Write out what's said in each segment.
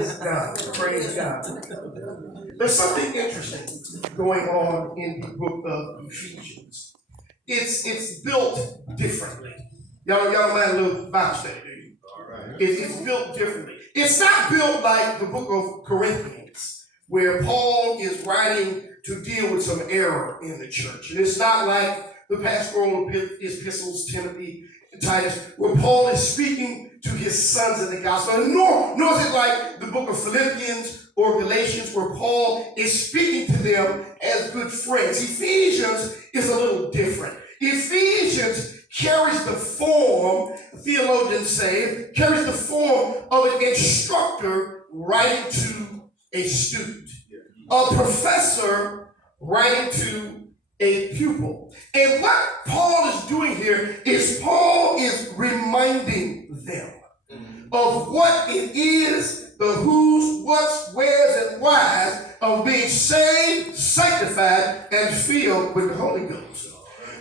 Praise God. Praise God. There's something interesting going on in the book of Ephesians. It's built differently. Y'all mind a little Bible study, do you? All right. It's built differently. It's not built like the book of Corinthians, where Paul is writing to deal with some error in the church. And it's not like the pastoral epistles, Timothy and Titus, where Paul is speaking to his sons in the gospel. Nor is it like the book of Philippians or Galatians, where Paul is speaking to them as good friends. Ephesians is a little different. Ephesians carries the form, theologians say, carries the form of an instructor writing to a student, a professor writing to a pupil. And what Paul is doing here is Paul is reminding them of what it is, the who's, what's, where's, and why's of being saved, sanctified, and filled with the Holy Ghost.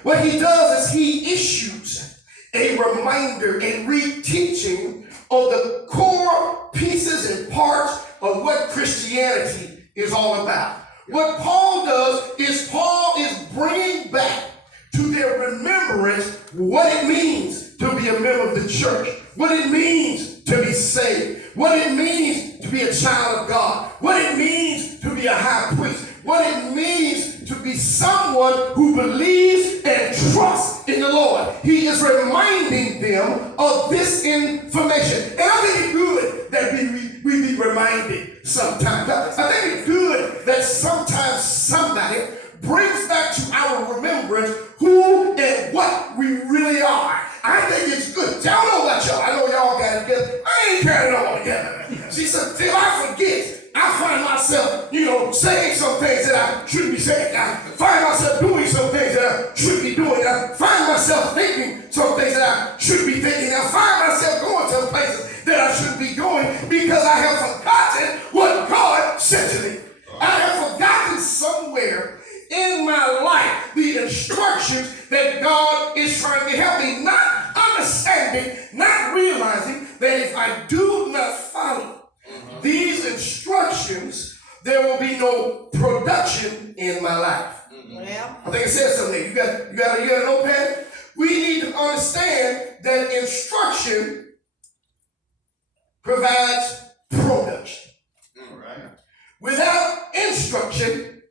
What he does is he issues a reminder and reteaching of the core pieces and parts of what Christianity is all about. What Paul does is Paul is bringing back to their remembrance what it means to be a member of the church, what it means to be saved, what it means to be a child of God, what it means to be a high priest, what it means to be someone who believes and trusts in the Lord. He is reminding them of this information. And I think it's good that we be reminded sometimes. I think it's good that sometimes somebody brings back to our remembrance who and what we really are. I think it's good. I don't know about y'all. I know y'all got it together. I ain't got it all together. See, so if I forget, I find myself, saying some things that I shouldn't be saying. I find myself doing some things that I shouldn't be doing. I find myself thinking some things that I shouldn't be thinking. I find myself going to places that I shouldn't be going because I have forgotten what God said to me. I have forgotten somewhere in my life the instructions that God is trying to help me, not understanding, not realizing that if I do not follow these instructions, there will be no production in my life. I think it says something. You got a notepad? We need to understand that instruction provides production. Right. Without instruction,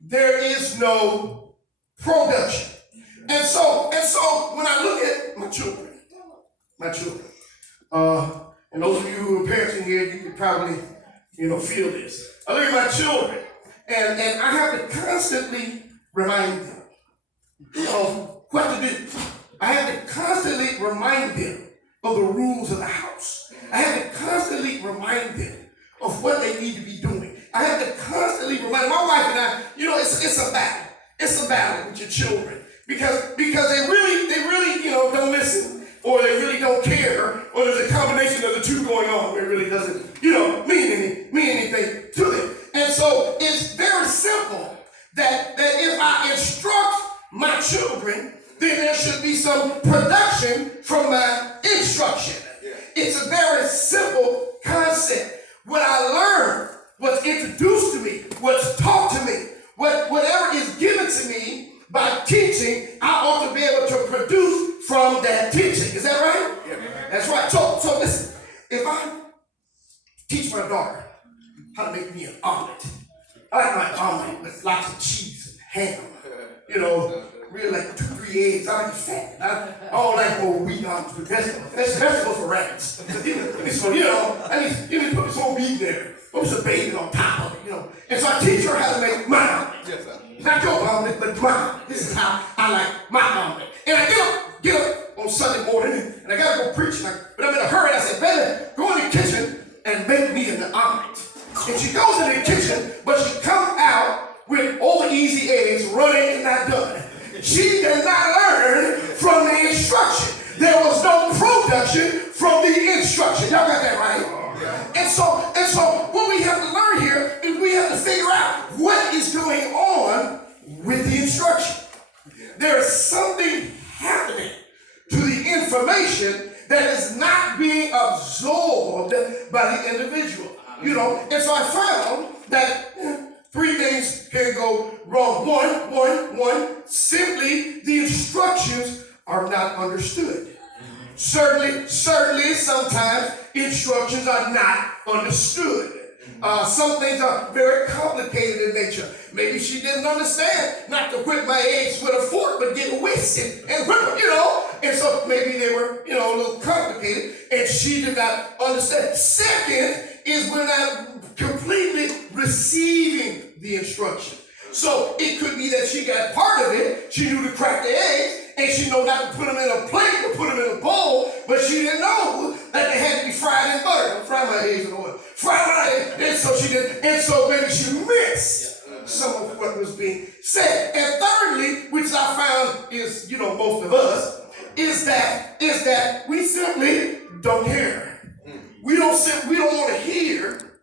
there is no production. And so when I look at my children, and those of you who are parents in here, you can probably, feel this. I look at my children, and I have to constantly remind them of what to do. I have to constantly remind them of the rules of the house. I have to constantly remind them of what they need to be doing. I have to constantly remind my wife and I, it's a battle. It's a battle with your children because they really, don't listen. Or they really don't care, or there's a combination of the two going on where it really doesn't, mean anything to them. And so it's very simple that if I instruct my children, then there should be some production from my instruction. It's a very simple concept. What I learned, what's introduced to me, what's taught to me, whatever is given to me by teaching, I ought to be able to produce from that teaching. Is that right? Yeah. That's right. So listen, if I teach my daughter how to make me an omelet, I like my omelet with lots of cheese and ham, really like 2-3 eggs. I like it fat. I don't like old wheat omelets with vegetables. That's vegetables for rabbits. So, I need to put this whole meat there. Put some bacon on top of it, And so I teach her how to make my omelet. Yes, sir. Not your omelet, but my omelet. This is how I like my omelet. And I get up on Sunday morning, and I gotta go preach, but I'm in a hurry. I said, "Betty, go in the kitchen and make me an omelet." And she goes in the kitchen, but she comes out with over easy eggs running and not done. She did not learn from the instruction. There was no production from the instruction. Y'all got that right? And so what we have to learn here is we have to figure out what is going on with the instruction. There is something happening to the information that is not being absorbed by the individual. you know. And so I found that three things can go wrong. One, simply the instructions are not understood. Certainly, sometimes instructions are not understood. Some things are very complicated in nature. Maybe she didn't understand not to whip my eggs with a fork, but get a whisk and whip them, you know. And so maybe they were, you know, a little complicated, and she did not understand. Second is we're not completely receiving the instruction. So it could be that she got part of it. She knew to crack the eggs, and she knew not to put them in a plate or put them in a bowl, but she didn't know that they had to be fried in butter. Don't fry my eggs in oil. Fry my eggs. And so she did. And so maybe she missed some of what was being said. And thirdly, which I found is, you know, most of us, is that we simply don't care. We don't want to hear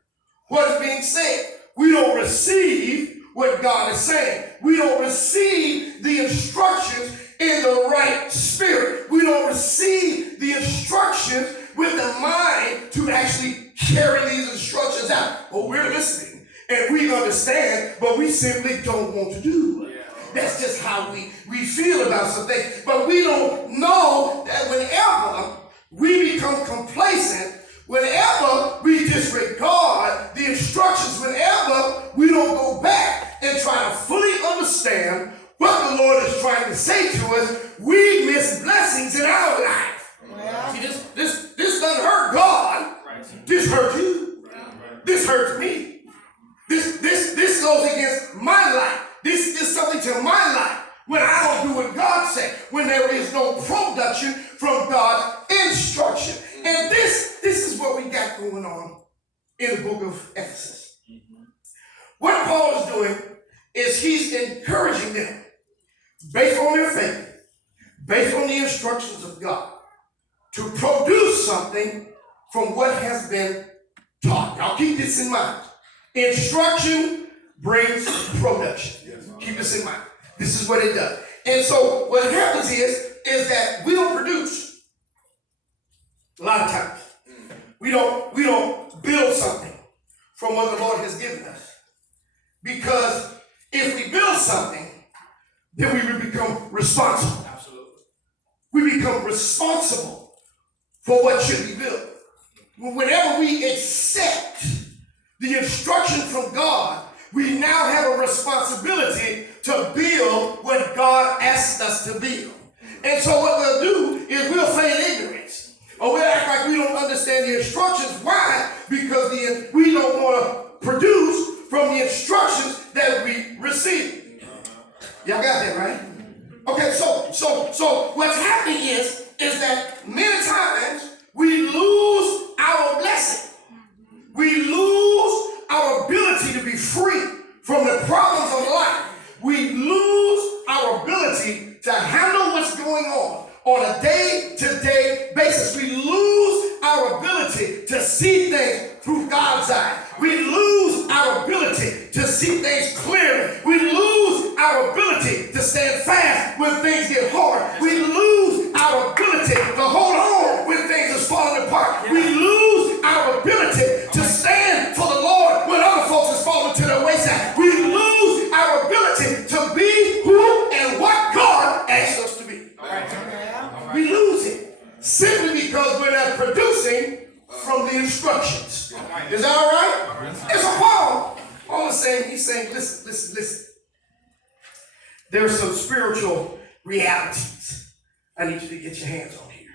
what is being said. We don't receive what God is saying. We don't receive the instructions in the right spirit. We don't receive the instructions with the mind to actually carry these instructions out. Oh, we're listening and we understand, but we simply don't want to do it. That's just how we feel about some things. But we don't know that whenever we become complacent, whenever we disregard the instructions, whenever we don't go back and try to fully understand what the Lord is trying to say to us, we miss blessings in our life. Yeah. See, this doesn't hurt God. Right. This hurts you. Right. This hurts me. This goes against my life. This is something to my life when I don't do what God said, when there is no production from God's instruction. And this is what we got going on in the book of Ephesus. What Paul is doing is he's encouraging them, based on their faith, based on the instructions of God, to produce something from what has been taught. Now keep this in mind. Instruction brings production. Keep this in mind. This is what it does. And so what happens is that we don't produce a lot of times. We don't build something from what the Lord has given us. Because if we build something, then we will become responsible. Absolutely. We become responsible for what should be built. Whenever we accept the instruction from God, we now have a responsibility to build what God asked us to build. And so what we'll do is we'll feign ignorance. Or we'll act like we don't understand the instructions. Why? Because we don't want to produce from the instructions that we receive. Y'all got that, right? Okay, so what's happening is that many times we lose our blessing. We lose our ability to be free from the problems of life. We lose our ability to handle what's going on a day-to-day basis. We lose our ability to see things through God's eye. We lose our ability to see things clearly. We lose our ability to stand fast when things get hard. We lose our ability to hold on when things are falling apart. We lose our ability to stand for the Lord when other folks are falling to the wayside. We lose our ability to be who and what God asked us to be. We lose it simply because we're not producing from the instructions. Is that all right? And so Paul is saying, he's saying, listen. There are some spiritual realities I need you to get your hands on here.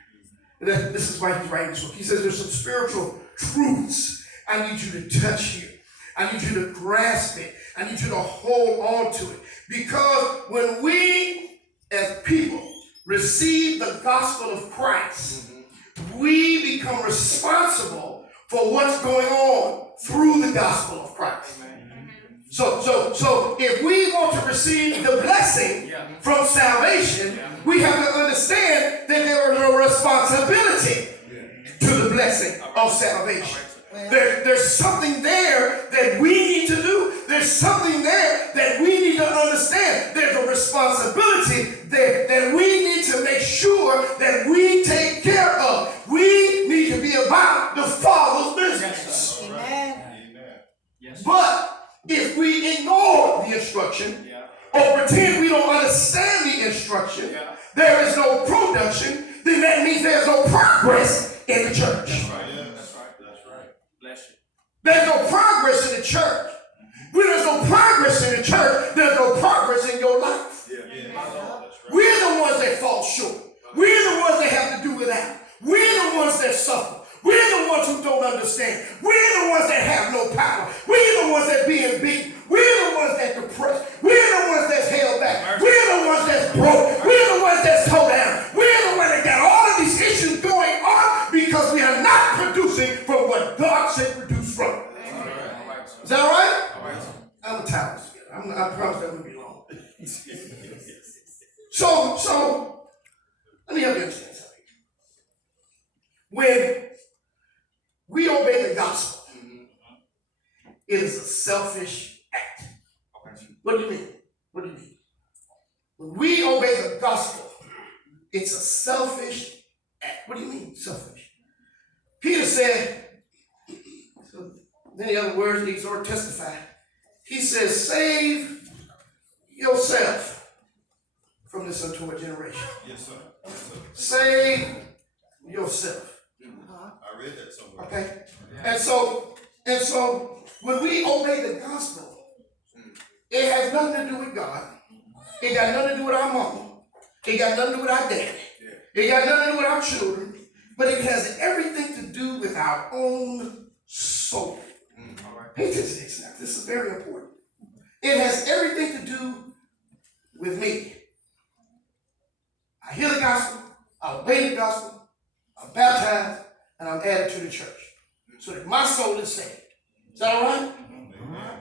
And this is why he's writing this book. He says there's some spiritual truths I need you to touch here. I need you to grasp it. I need you to hold on to it. Because when we as people receive the gospel of Christ, we become responsible for what's going on through the gospel of Christ. So if we want to receive the blessing from salvation, we have to understand that there is a responsibility to the blessing of salvation. There's something there that we need to do. There's something there that we need to understand. There's a responsibility there that we need to make sure that we take care of. We need to be about the Father's business. Amen. instruction, or pretend we don't understand the instruction, there is no production, then that means there's no progress in the church. That's right. That's right. Bless you. There's no progress in the church. When there's no progress in the church, there's no progress in your life. We're the ones that fall short. We're the ones that have to do without. We're the ones that suffer. We're the ones who don't understand. We're the ones that have no power. We're the ones that being beaten. We're the ones that depressed. We're the ones that's held back. We're the ones that's broke. We're the ones that's towed down. We're the ones that got all of these issues going on because we are not producing from what God said produce from. Is that all right? I'm a towel. I promise that won't be long. So let me help you understand something. When we obey the gospel, it is a selfish act. What do you mean? What do you mean? When we obey the gospel, it's a selfish act. What do you mean, selfish? Peter said, so many other words, he sort of testify. He says, save yourself from this untoward generation. Yes, sir. Yes, sir. Save yourself. I read that somewhere. Okay? And so when we obey the gospel, it has nothing to do with God. It got nothing to do with our mama. It got nothing to do with our daddy. It got nothing to do with our children. But it has everything to do with our own soul. Pay attention to this now. This is very important. It has everything to do with me. I hear the gospel, I obey the gospel, I'm baptized, and I'm added to the church. So that my soul is saved. Is that all right?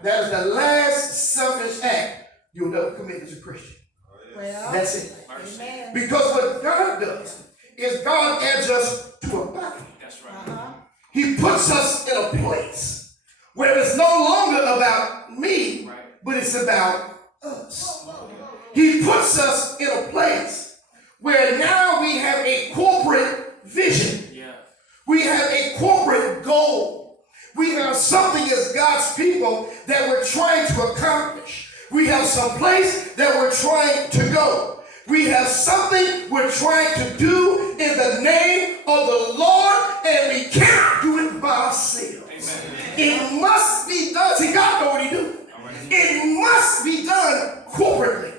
That is the last selfish act you'll never commit as a Christian. Well, that's it. Amen. Because what God does is God adds us to a body. That's right. He puts us in a place where it's no longer about me, but it's about us. He puts us in a place where now we have a corporate vision. We have a corporate goal. We have something as God's people that we're trying to accomplish. We have some place that we're trying to go. We have something we're trying to do in the name of the Lord, and we cannot do it by ourselves. Amen. It must be done. See, God knows what He do. It must be done corporately.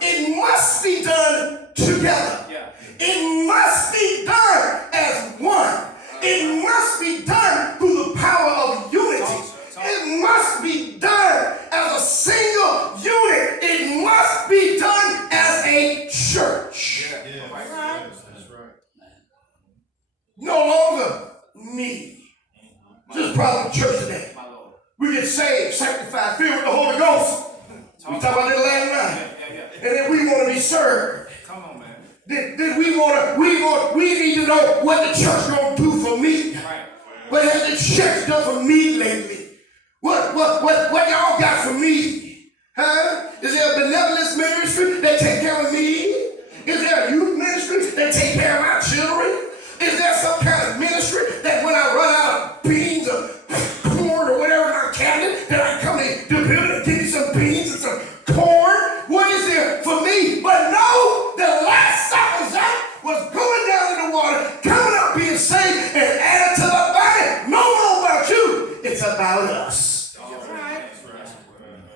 It must be done together. It must be done as one. It must be done through the power of unity. It must be done as a single unit. It must be done as a church. That's right. No longer me. This is probably the church today. We get saved, sanctified, filled with the Holy Ghost. We talk about it last night. And then we want to be served. Come on, man. Then we need to know what the church gonna do for me. What has the church done for me lately? What y'all got for me? Huh? Is there a benevolence ministry that take care of me? Is there a youth ministry that take care of my children? Is there some kind of ministry that when I run out of beans or corn or whatever in my cabinet, that I come to the building and give you some beans and some corn? What is there for me? But no, the last suckers out was going down in the water, coming up, being saved, and added to the body. No more about you. It's about us.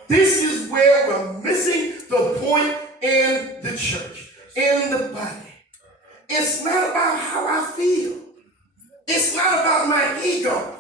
This is where we're missing the point in the church, in the body. It's not about how I feel. It's not about my ego.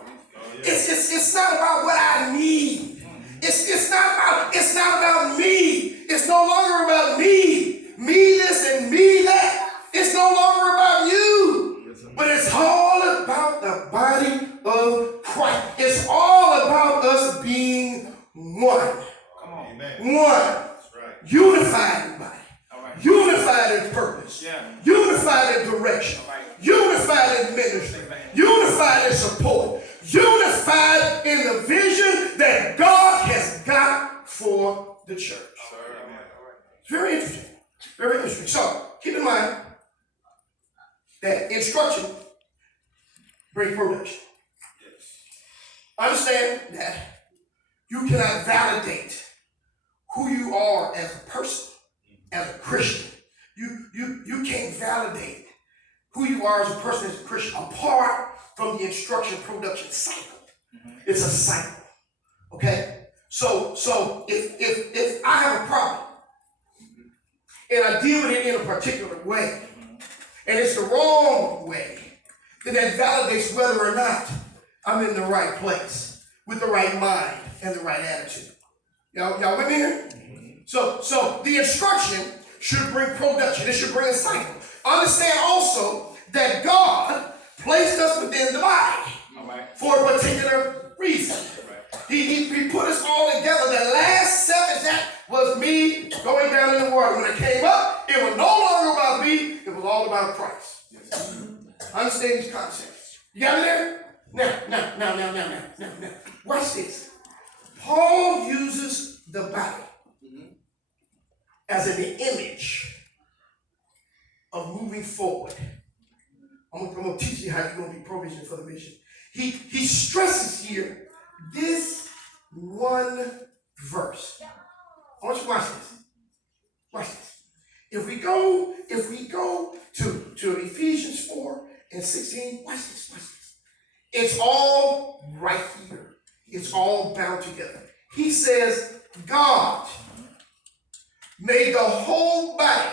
It's not about what I need. It's not about me. It's no longer about me. Me this and me that. It's no longer about you. But it's all about the body of Christ. It's all about us being one. Come on. One. Unified in body. Unified in purpose. Unified in direction. Unified in ministry. Unified in support. Unified in the vision that God has got for the church. It's very interesting. Very interesting. So, keep in mind that instruction brings production. Understand that you cannot validate who you are as a person, as a Christian. You can't validate who you are as a person, as a Christian, apart from the instruction production cycle. It's a cycle. Okay? So if I have a problem and I deal with it in a particular way, and it's the wrong way, then that validates whether or not I'm in the right place, with the right mind and the right attitude. Y'all with me here? So the instruction should bring production. It should bring a cycle. Understand also that God placed us within the body for a particular reason. He put us all together. The last 7 that was me going down in the water. When I came up, it was no longer about me. It was all about Christ. Understand these concepts. You got it there? Now. Watch this. Paul uses the body as an image of moving forward. I'm going to teach you how you're going to be provision for the vision. He stresses here this one verse. I want you to watch this. Watch this. If we go to Ephesians 4 and 16, watch this. It's all right here. It's all bound together. He says, God made the whole body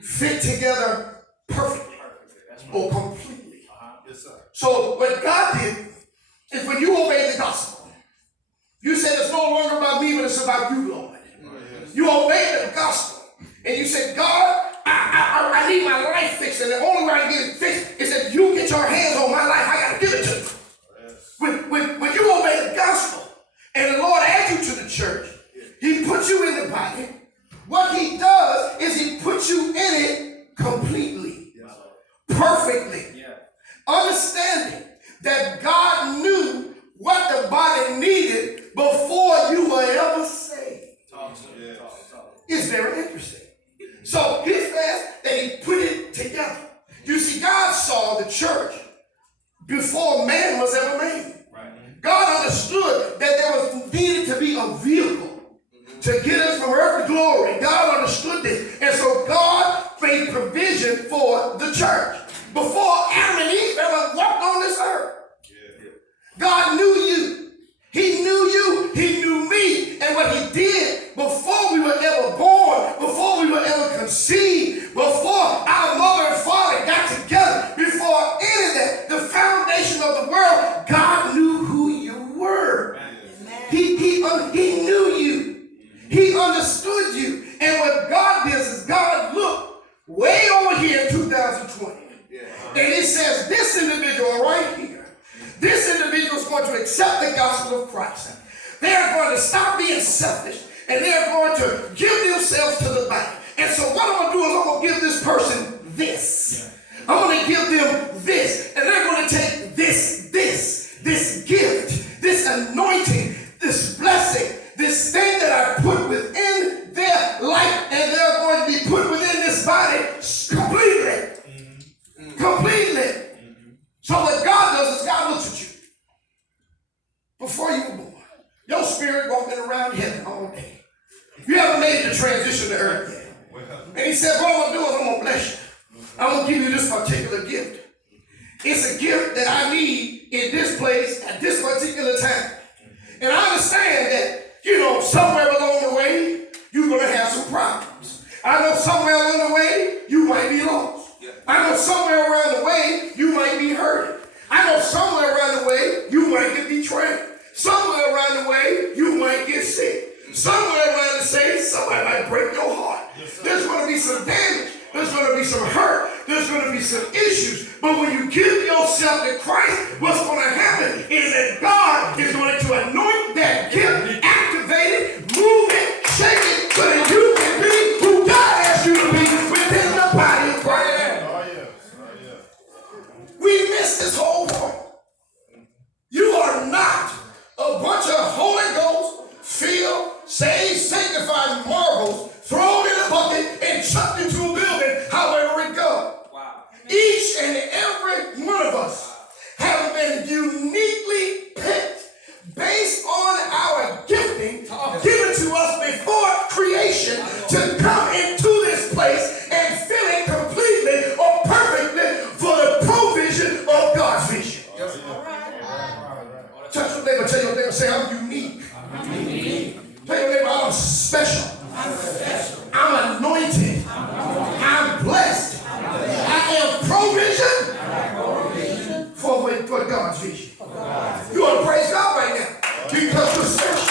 fit together perfectly or completely. Yes, sir. So what God did is when you obey the gospel, you said it's no longer about me, but it's about you, Lord. You obey the gospel, and you said, God, I need my life fixed, and the only way I can get it fixed is that you get your hands on my life. I got to give it to you. When you obey the gospel, and the Lord adds you to the church, he puts you in the body. What he does is he puts you in it completely, perfectly, understanding that God knew what the body needed before you were ever saved. It's very interesting. So he says that he put it together. You see, God saw the church before man was ever made. God understood that there was needed to be a vehicle to get us from earth to glory. God understood this. And so God made provision for the church. Before Adam and Eve ever walked on this earth, God knew you. He knew you. He knew me. And what he did before we were ever born, before we were ever conceived, before our mother and father got together, before any of that, the foundation of the world, God knew who you were. He knew you. He understood you. And what God does is God looked way over here in 2020. And he says, this individual right here, this individual is going to accept the gospel of Christ. They are going to stop being selfish, and they are going to give themselves to the body. And so what I'm going to do is I'm going to give this person this. I'm going to give them this. And they're going to take this gift, this anointing, this blessing, this thing that I put within their life, and they're going to be put within this body completely. Completely. So what God does is God looks at you before you were born. Your spirit walking around heaven all day. You haven't made the transition to earth yet. And he said, what I'm going to do is I'm going to bless you. I'm going to give you this particular gift. It's a gift that I need in this place at this particular time. And I understand that, somewhere along the way, you're going to have some problems. I know somewhere along the way, you might be lost. I know somewhere around the way, you might be hurting. I know somewhere around the way, you might get betrayed. Somewhere around the way, you might get sick. Somewhere around the way, somebody might break your heart. There's going to be some damage. There's going to be some hurt. There's going to be some issues. But when you give yourself to Christ, what's going to happen is that God is going to anoint that gift, activate it, move it, shake it, so that you can be who God asked you to be within the body of Christ. We miss this whole point. You are not a bunch of Holy Ghost, filled, saved, sanctified marbles thrown in a bucket and chucked into a building, however it goes. Wow. Each and every one of us have been used say, I'm unique. Tell your neighbor, I'm special. I'm anointed. I'm blessed. I am provision for God's vision. You want to praise God right now because you're special.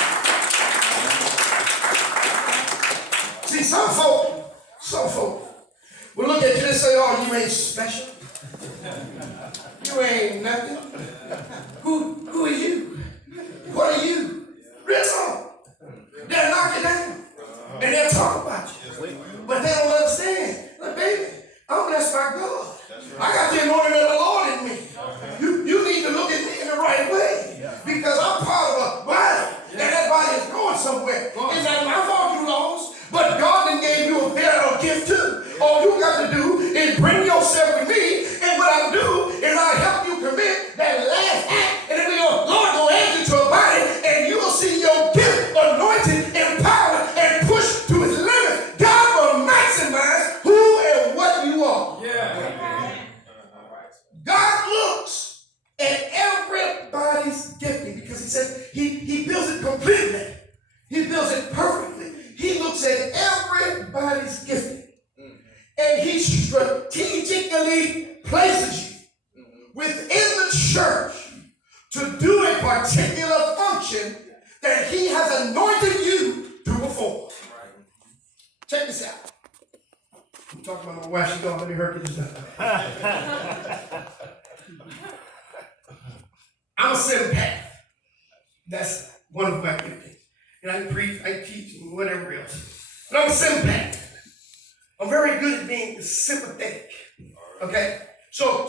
See, some folk will look at you and say, oh, you ain't special. You ain't nothing. Who are you? What are you? Real talk. They'll knock you down. And they'll talk about you. But they don't understand. Like, baby, I'm blessed by God. I got the anointing of the Lord in me. You need to look at me in the right way. Because I'm part of a body. And that body is going somewhere. It's not my fault you lost. But God then gave you a better gift too. All you got to do is bring yourself with me. And what I'll do is I'll help you commit that last act. And then Lord will add you to a body. And you will see your gift anointed, empowered, and pushed to its limit. God will maximize who and what you are. Yeah. God looks at everybody's gifting because he says he builds it completely. He builds it perfectly. He looks at everybody's gifting. And he strategically places you within the church to do a particular function that he has anointed you to perform. Check this out. I'm talking about my wife. She's going to let me hurt this down. I'm a sympath. That's one of my giftings. And I preach, I teach, and whatever else. But I'm a sympath. I'm very good at being sympathetic. Okay? So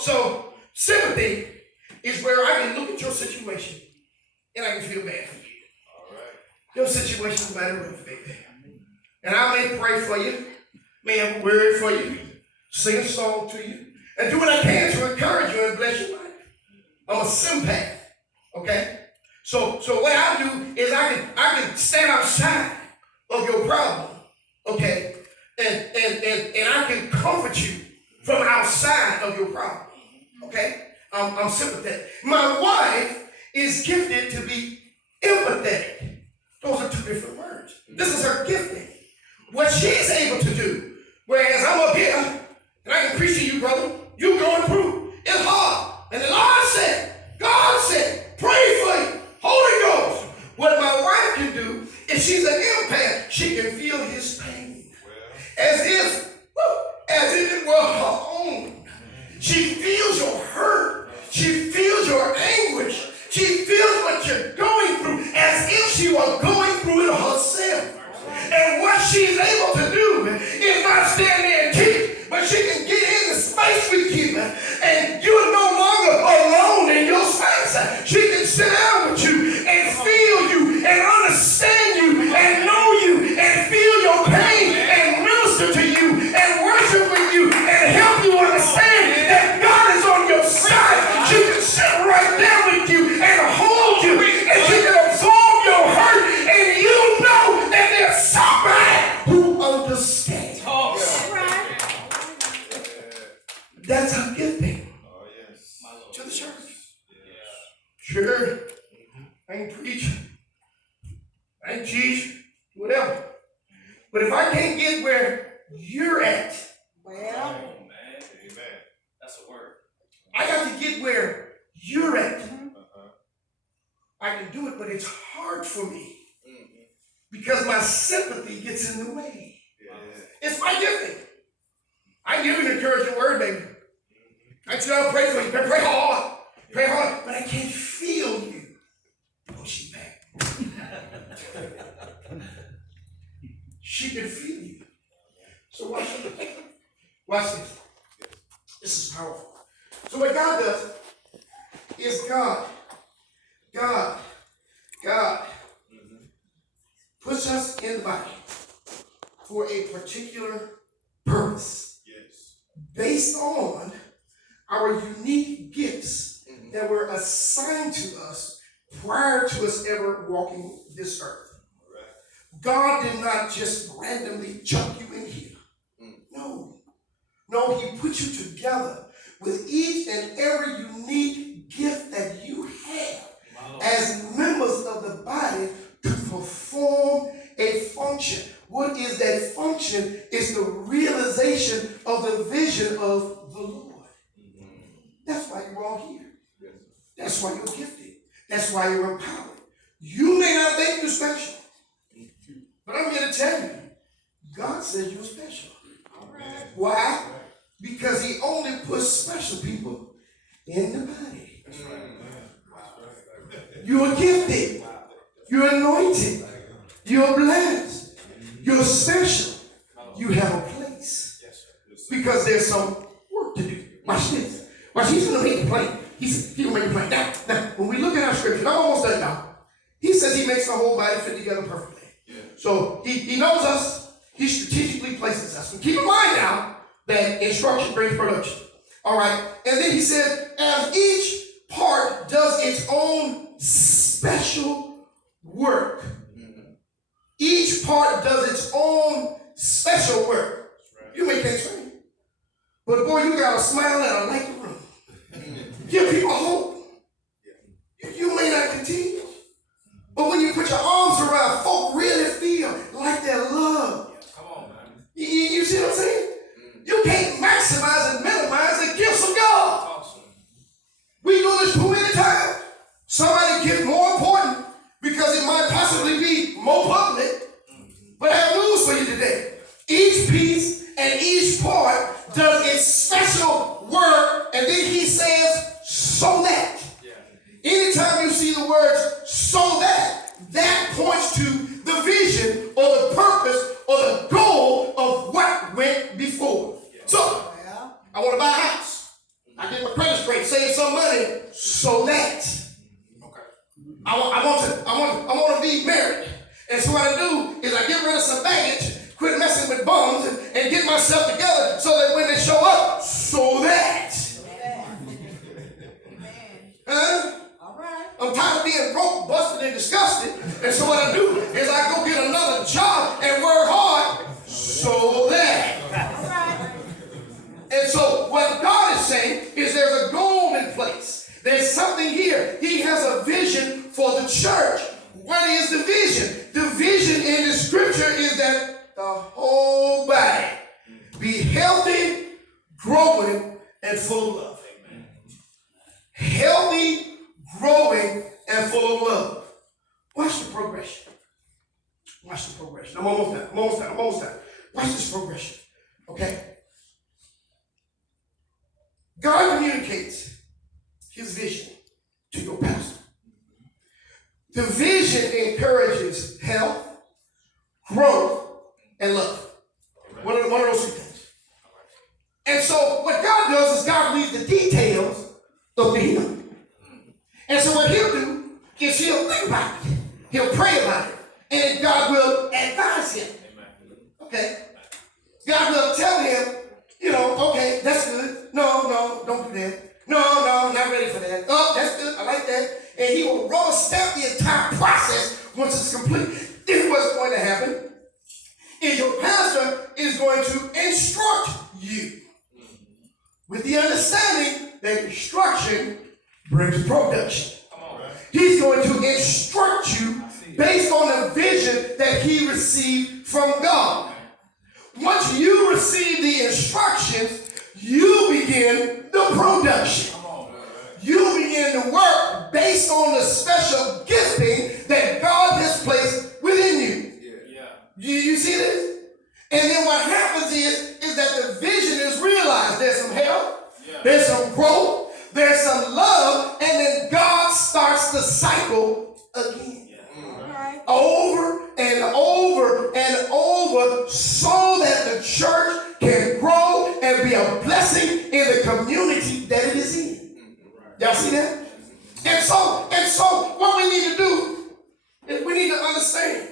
sympathy is where I can look at your situation and I can feel bad for you. Your situation might be rough, baby. And I may pray for you, may have a word for you, sing a song to you, and do what I can to encourage you and bless your life. I'm a sympath. Okay? So what I do is I can stand outside of your problem. Okay? And I can comfort you from outside of your problem. Okay? I'm sympathetic. My wife is gifted to be empathetic. Those are two different words. This is her gifting. What she's able to do. Whereas I'm up here, and I can preach to you, brother. You going through. It's hard. And the Lord said, God said, pray for you. Holy Ghost. What my wife can do is she's an empath. She can feel his pain. As if it were her own. She feels your hurt. She feels your anguish. She feels what you're going through as if she were going through it herself. And what she's able to do is not stand there and teach, but she can get in the space with you. And you're no longer alone in your space. She can sit down with you and feel you and understand you and know you and feel your pain and minister to you and worship with you and help you understand that God is on your side. She can sit right there with you and hold you and she can absorb your hurt and you know that there's somebody who understands. That's our gifting. Oh, yes. To the church. Sure. I can preach. I can teach. Whatever. But if I can't get where you're at, Well, amen. That's a word. I got to get where you're at. I can do it, but it's hard for me because my sympathy gets in the way. It's my gifting. I give you an encouraging word, baby. I tell you, pray for you. Pray hard. Pray hard. But I can't feel you. Push you back. She can feel you. So watch this. Watch this. This is powerful. So what God does is God puts us in the body for a particular purpose. Yes. Based on our unique gifts that were assigned to us prior to us ever walking this earth. God did not just randomly chuck you in here. No, he put you together with each and every unique gift that you have as members of the That's why you're gifted. That's why you're empowered. You may not think you're special, but I'm here to tell you, God says you're special. Why? Because he only puts special people in the body. You are gifted. You're anointed. You're blessed. You're special. You have a place. Because there's some work to do. Watch this. Watch, he's going to make a plan. He's going to make a plan. Now, when we look at our scripture, I'm almost done now. He says he makes the whole body fit together perfectly. So he knows us. He strategically places us. And keep in mind now that instruction brings production. All right. And then he said, as each part does its own special work. Each part does its own special work. You may can't scream. But boy, you got a smile and a light in the room. Give people hope. You may not continue. But when you put your arms around, folk really feel like they're loved. Come on, man. You see what I'm saying? You can't maximize and minimize the gifts of God. Awesome. We do this too many times. Somebody gets more important because it might possibly be more public. But I have news for you today. Each piece and each part does its special work, and then he says, so that. Anytime you see the words so that points to the vision or the purpose or the goal of what went before. So, I want to buy a house. I get my credit straight, save some money so that. I want to be married. And so what I do is I get rid of some baggage, quit messing with bums, and get myself together so that when they show up, so that. Huh? I'm tired of being broke, busted, and disgusted. And so what I do is I go get another job and work hard so that. And so what God is saying is there's a goal in place. There's something here. He has a vision for the church. What is the vision? The vision in the scripture is that the whole body be healthy, growing, and full of love. Healthy, growing, and full of love. Watch the progression. Watch the progression. I'm almost done. Watch this progression. Okay? God communicates his vision to your pastor. The vision encourages health, growth, and love. One of those three things. And so what God does is God leaves the details of the healing. And so what he'll do is he'll think about it. He'll pray about it. And God will advise him. Okay? God will tell him, okay, that's good. No, don't do that. No, not ready for that. Oh, that's good. I like that. And he will rubber stamp the entire process once it's complete. Then what's going to happen is your pastor is going to instruct you with the understanding that instruction brings production. He's going to instruct you based on the vision that he received from God. Once you receive the instructions, you begin the production. You begin to work based on the special gifting that God has placed within you. You see this? And then what happens is that the vision is realized. There's some health, there's some growth, there's some love, and then God starts the cycle again. Over and over and over so that the church can grow and be a blessing in the community that it is in. Y'all see that? And so what we need to do is we need to understand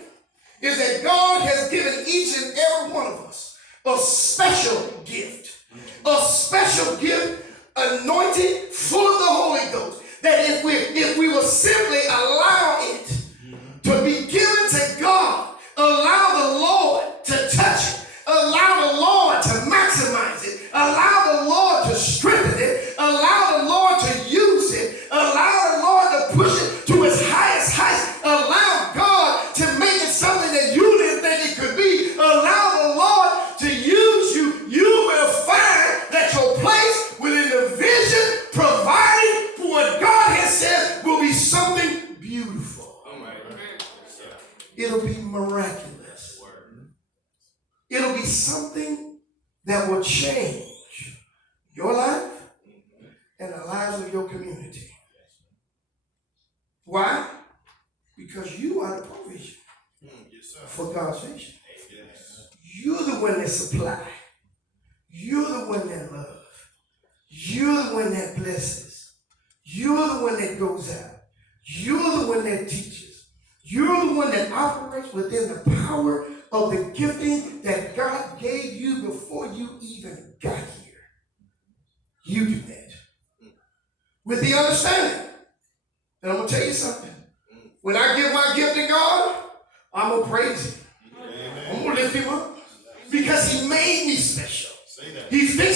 is that God has given each and every one of us a special gift. A special gift anointed, full of the Holy Ghost. That if we will simply allow it to be given to God, allow the Lord to touch it, allow the Lord to maximize it, allow the Lord to strengthen it, allow the Lord to use it, allow the Lord to push it to its highest heights, allow God to make it something that you didn't think it could be, allow the Lord to use you, you will find that your place within the vision provided for what God has said It'll be miraculous. Word. It'll be something that will change your life and the lives of your community. Why? Because you are the provision Yes, sir. for God's vision. Yes. You're the one that supply. You're the one that love. You're the one that blesses. You're the one that goes out. You're the one that teaches. You're the one that operates within the power of the gifting that God gave you before you even got here. You do that. With the understanding. And I'm going to tell you something. When I give my gift to God, I'm going to praise him. I'm going to lift him up. Because he made me special. Say that. He fixed